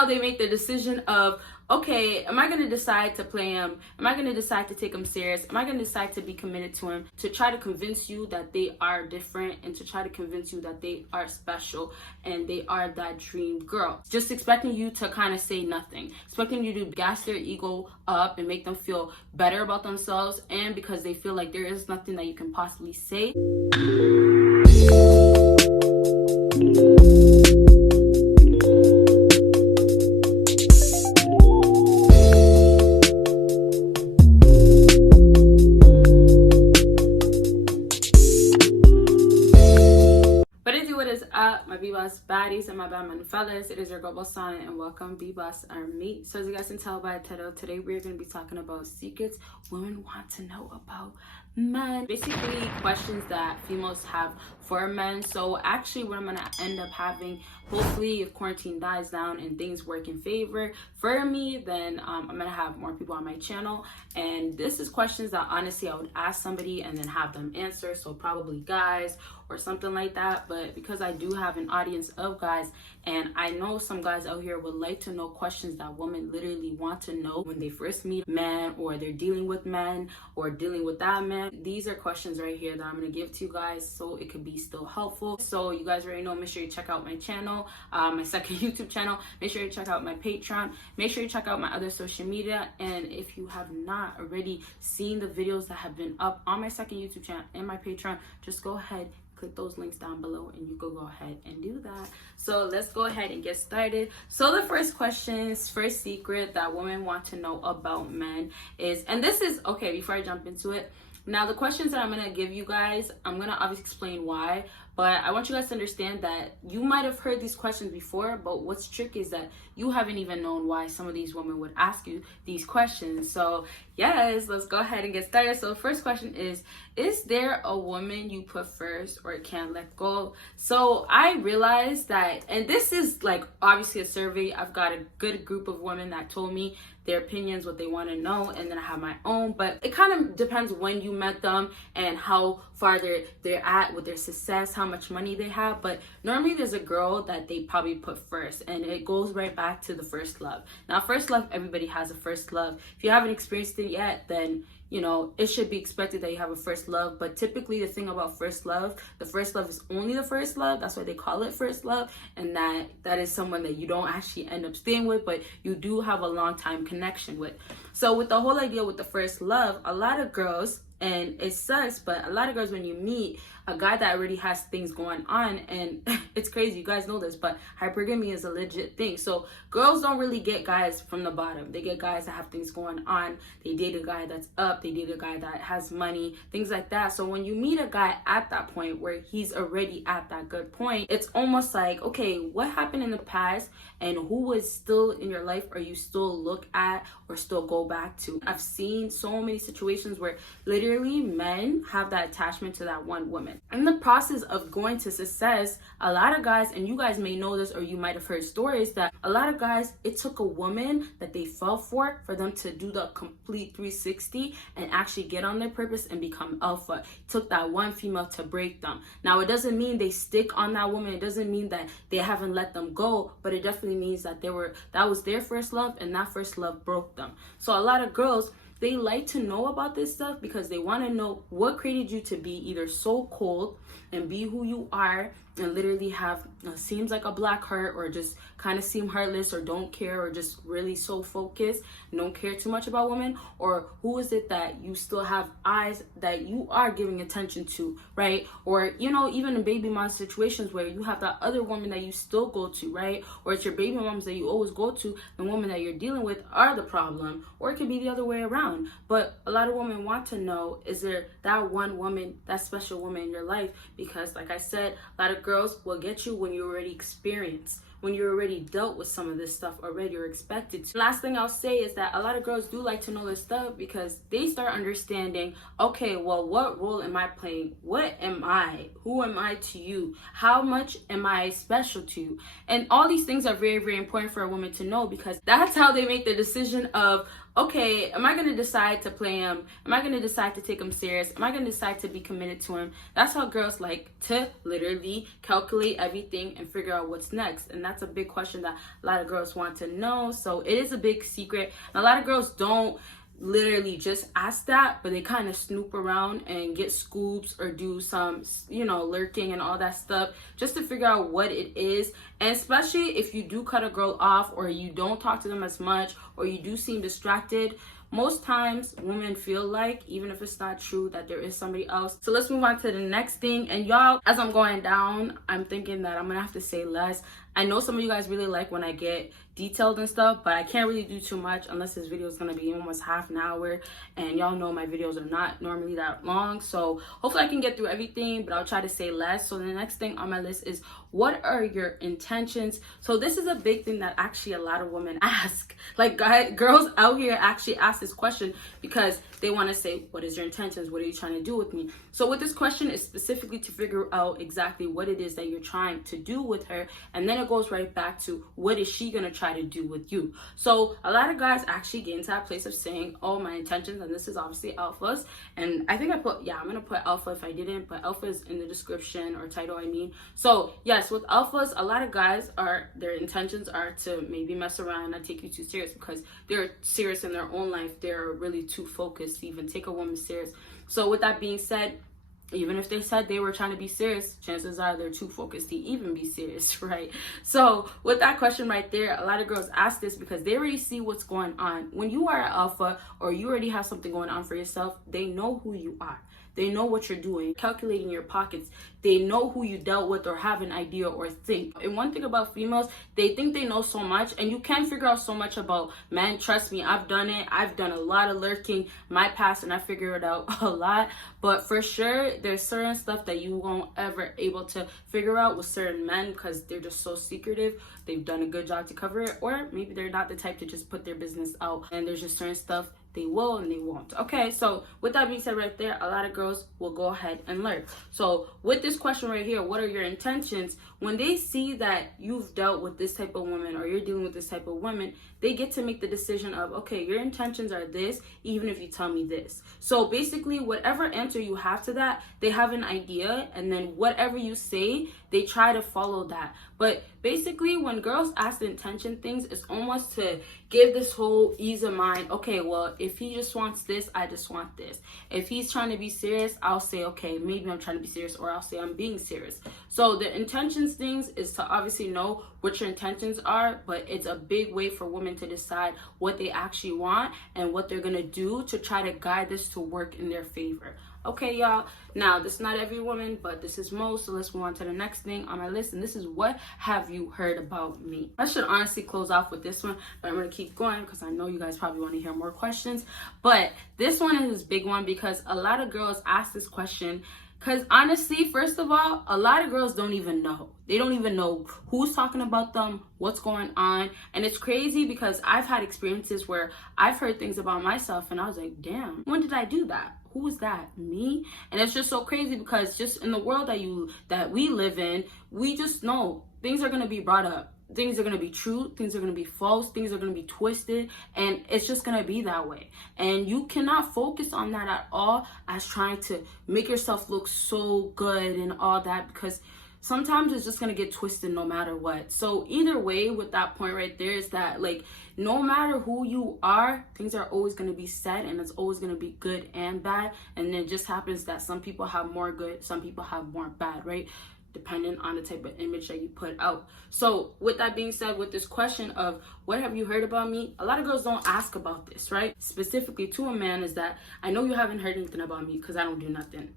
how they make the decision of, okay, am I going to decide to play him? Am I going to decide to take him serious? Am I going to decide to be committed to him? To try to convince you that they are different and to try to convince you that they are special and they are that dream girl. Just expecting you to kind of say nothing. Expecting you to gas their ego up and make them feel better about themselves, and because they feel like there is nothing that you can possibly say. My BBossBaddies and my bad man fellas, it is your girl Bosana and welcome BBossArmy. So as you guys can tell by the title, today we're going to be talking about secrets women want to know about men. Basically questions that females have for men. So actually what I'm going to end up having, hopefully if quarantine dies down and things work in favor for me, then I'm going to have more people on my channel. And this is questions that honestly I would ask somebody and then have them answer. So probably guys or something like that. But because I do have an audience of guys, and I know some guys out here would like to know questions that women literally want to know when they first meet men, or they're dealing with men, or dealing with that man. These are questions right here that I'm going to give to you guys so it could be still helpful. So you guys already know, make sure you check out my channel, my second YouTube channel. Make sure you check out my Patreon. Make sure you check out my other social media. And if you have not already seen the videos that have been up on my second YouTube channel and my Patreon, just go ahead, click those links down below and you can go ahead and do that. So let's go ahead and get started. So the first secret that women want to know about men is, and this is okay, before I jump into it, now the questions that I'm going to give you guys, I'm going to obviously explain why, but I want you guys to understand that you might have heard these questions before, but what's tricky is that you haven't even known why some of these women would ask you these questions. So yes, let's go ahead and get started. So the first question is there a woman you put first or can't let go? So I realized that, and this is like obviously a survey, I've got a good group of women that told me their opinions, what they want to know, and then I have my own, but it kind of depends when you met them and how far they're at with their success, how much money they have. But normally there's a girl that they probably put first, and it goes right back to the first love. Now first love, everybody has a first love. If you haven't experienced it yet, then you know, it should be expected that you have a first love. But typically the thing about first love, the first love is only the first love. That's why they call it first love. And that is someone that you don't actually end up staying with, but you do have a long time connection with. So with the whole idea with the first love, a lot of girls, and it sucks, but a lot of girls, when you meet a guy that already has things going on, and it's crazy, you guys know this, but hypergamy is a legit thing. So girls don't really get guys from the bottom. They get guys that have things going on. They date a guy that's up. They date a guy that has money, things like that. So when you meet a guy at that point where he's already at that good point, it's almost like, okay, what happened in the past and who was still in your life, or you still look at or still go back to? I've seen so many situations where literally men have that attachment to that one woman. In the process of going to success, a lot of guys, and you guys may know this or you might have heard stories, that a lot of guys, it took a woman that they fell for them to do the complete 360 and actually get on their purpose and become alpha. It took that one female to break them. Now it doesn't mean they stick on that woman. It doesn't mean that they haven't let them go, but it definitely means that that was their first love, and that first love broke them. So a lot of girls, they like to know about this stuff because they want to know what created you to be either so cold and be who you are and literally have seems like a black heart, or just kind of seem heartless, or don't care, or just really so focused and don't care too much about women. Or who is it that you still have eyes that you are giving attention to, right? Or, you know, even in baby mom situations where you have that other woman that you still go to, right? Or it's your baby moms that you always go to, the woman that you're dealing with are the problem. Or it could be the other way around. But a lot of women want to know, is there that one woman, that special woman in your life? Because like I said, a lot of girls will get you when you already experienced, when you already dealt with some of this stuff already or expected to. Last thing I'll say is that a lot of girls do like to know this stuff because they start understanding, okay, well, what role am I playing? What am I? Who am I to you? How much am I special to you? And all these things are very, very important for a woman to know, because that's how they make the decision of, okay, am I going to decide to play him? Am I going to decide to take him serious? Am I going to decide to be committed to him? That's how girls like to literally calculate everything and figure out what's next. And that's a big question that a lot of girls want to know. So it is a big secret. And a lot of girls don't literally just ask that, but they kind of snoop around and get scoops or do some, you know, lurking and all that stuff just to figure out what it is. And especially if you do cut a girl off, or you don't talk to them as much, or you do seem distracted, most times women feel like, even if it's not true, that there is somebody else. So let's move on to the next thing. And y'all, as I'm going down, I'm thinking that I'm gonna have to say less. I know some of you guys really like when I get detailed and stuff, but I can't really do too much unless this video is gonna be almost half an hour, and y'all know my videos are not normally that long, so hopefully I can get through everything, but I'll try to say less. So the next thing on my list is, what are your intentions? So this is a big thing that actually a lot of women ask. Like, girls out here actually ask this question because they want to say, what is your intentions? What are you trying to do with me? So with this question is specifically to figure out exactly what it is that you're trying to do with her, and then it goes right back to, what is she gonna try to do with you? So a lot of guys actually get into that place of saying, oh, my intentions, and this is obviously alphas, and I think I put, yeah, I'm gonna put alpha if I didn't, but alpha is in the description or title, I mean. So yes, with alphas, a lot of guys their intentions are to maybe mess around and not take you too serious, because they're serious in their own life. They're really too focused to even take a woman serious. So with that being said, even if they said they were trying to be serious, chances are they're too focused to even be serious, right? So with that question right there, a lot of girls ask this because they already see what's going on. When you are an alpha, or you already have something going on for yourself, they know who you are. They know what you're doing, calculating your pockets. They know who you dealt with or have an idea or think. And one thing about females, they think they know so much, and you can figure out so much about men. Trust me, I've done it. I've done a lot of lurking in my past, and I figure it out a lot. But for sure, there's certain stuff that you won't ever able to figure out with certain men because they're just so secretive. They've done a good job to cover it, or maybe they're not the type to just put their business out, and there's just certain stuff they will and they won't. Okay, so with that being said right there, a lot of girls will go ahead and lurk. So with this question right here, what are your intentions? When they see that you've dealt with this type of woman, or you're dealing with this type of woman, they get to make the decision of, okay, your intentions are this, even if you tell me this. So basically, whatever answer you have to that, they have an idea, and then whatever you say, they try to follow that. But basically, when girls ask the intention things, it's almost to give this whole ease of mind. Okay, well, if he just wants this, I just want this. If he's trying to be serious, I'll say, okay, maybe I'm trying to be serious, or I'll say I'm being serious. So the intentions things is to obviously know what your intentions are, but it's a big way for women to decide what they actually want and what they're gonna do to try to guide this to work in their favor. Okay, y'all. Now, this is not every woman, but this is most. So let's move on to the next thing on my list. And this is, what have you heard about me? I should honestly close off with this one, but I'm going to keep going because I know you guys probably want to hear more questions. But this one is a big one because a lot of girls ask this question. Because honestly, first of all, a lot of girls don't even know. They don't even know who's talking about them, what's going on. And it's crazy because I've had experiences where I've heard things about myself and I was like, damn, when did I do that? Who's that? Me? And it's just so crazy because just in the world that we live in, we just know things are going to be brought up. Things are going to be true, things are going to be false, things are going to be twisted, and it's just going to be that way. And you cannot focus on that at all as trying to make yourself look so good and all that, because sometimes it's just going to get twisted no matter what. So either way, with that point right there, is that, like, no matter who you are, things are always going to be said, and it's always going to be good and bad. And it just happens that some people have more good, some people have more bad, right? Depending on the type of image that you put out. So with that being said, with this question of what have you heard about me, a lot of girls don't ask about this, right? Specifically to a man, is that, I know you haven't heard anything about me because I don't do nothing.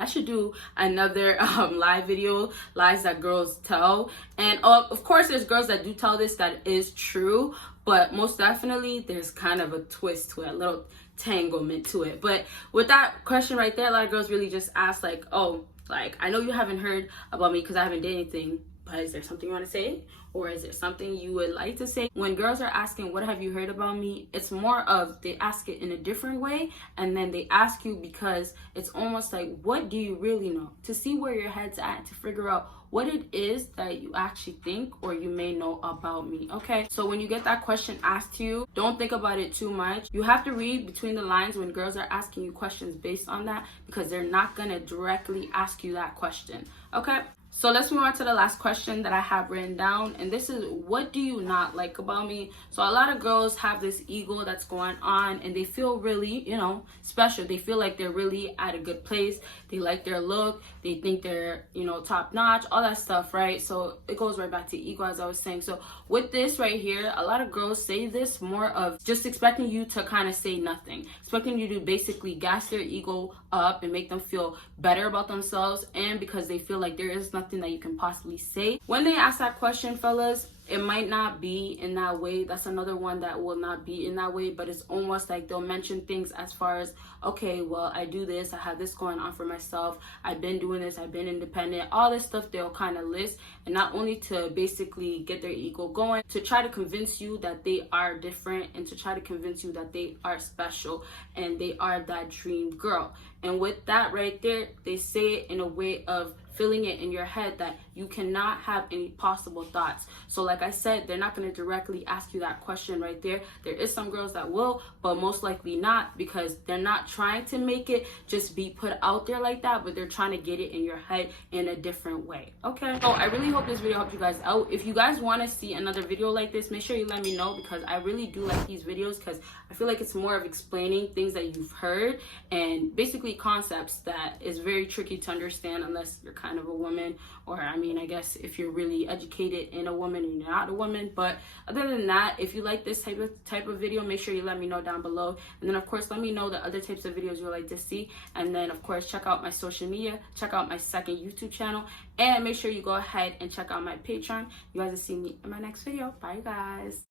I should do another live video, lies that girls tell. And of course, there's girls that do tell this that is true, but most definitely there's kind of a twist to it, a little tanglement to it. But with that question right there, a lot of girls really just ask like, oh, like, I know you haven't heard about me because I haven't done anything, but is there something you want to say? Or is there something you would like to say? When girls are asking, what have you heard about me? It's more of they ask it in a different way, and then they ask you because it's almost like, what do you really know? To see where your head's at, to figure out what it is that you actually think or you may know about me. Okay, so when you get that question asked to you, don't think about it too much. You have to read between the lines when girls are asking you questions based on that, because they're not gonna directly ask you that question. Okay, so let's move on to the last question that I have written down, and this is, what do you not like about me? So a lot of girls have this ego that's going on, and they feel really, special. They feel like they're really at a good place. They like their look. They think they're, top notch, all that stuff, right? So it goes right back to ego, as I was saying. So with this right here, a lot of girls say this more of just expecting you to kind of say nothing, expecting you to basically gas their ego up and make them feel better about themselves, and because they feel like there is nothing that you can possibly say. When they ask that question, fellas, it might not be in that way. That's another one that will not be in that way, but it's almost like they'll mention things as far as, okay, well, I do this, I have this going on for myself, I've been doing this, I've been independent, all this stuff they'll kind of list, and not only to basically get their ego going, to try to convince you that they are different, and to try to convince you that they are special and they are that dream girl. And with that right there, they say it in a way of filling it in your head that you cannot have any possible thoughts. So like I said, they're not going to directly ask you that question right there. There is some girls that will, but most likely not, because they're not trying to make it just be put out there like that, but they're trying to get it in your head in a different way. Okay, so I really hope this video helped you guys out. If you guys want to see another video like this, make sure you let me know, because I really do like these videos, because I feel like it's more of explaining things that you've heard, and basically concepts that is very tricky to understand unless you're kind of a woman, or I guess if you're really educated in a woman and you're not a woman. But other than that, if you like this type of video, make sure you let me know down below, and then of course let me know the other types of videos you'd like to see, and then of course check out my social media, check out my second YouTube channel, and make sure you go ahead and check out my Patreon. You guys will see me in my next video. Bye guys.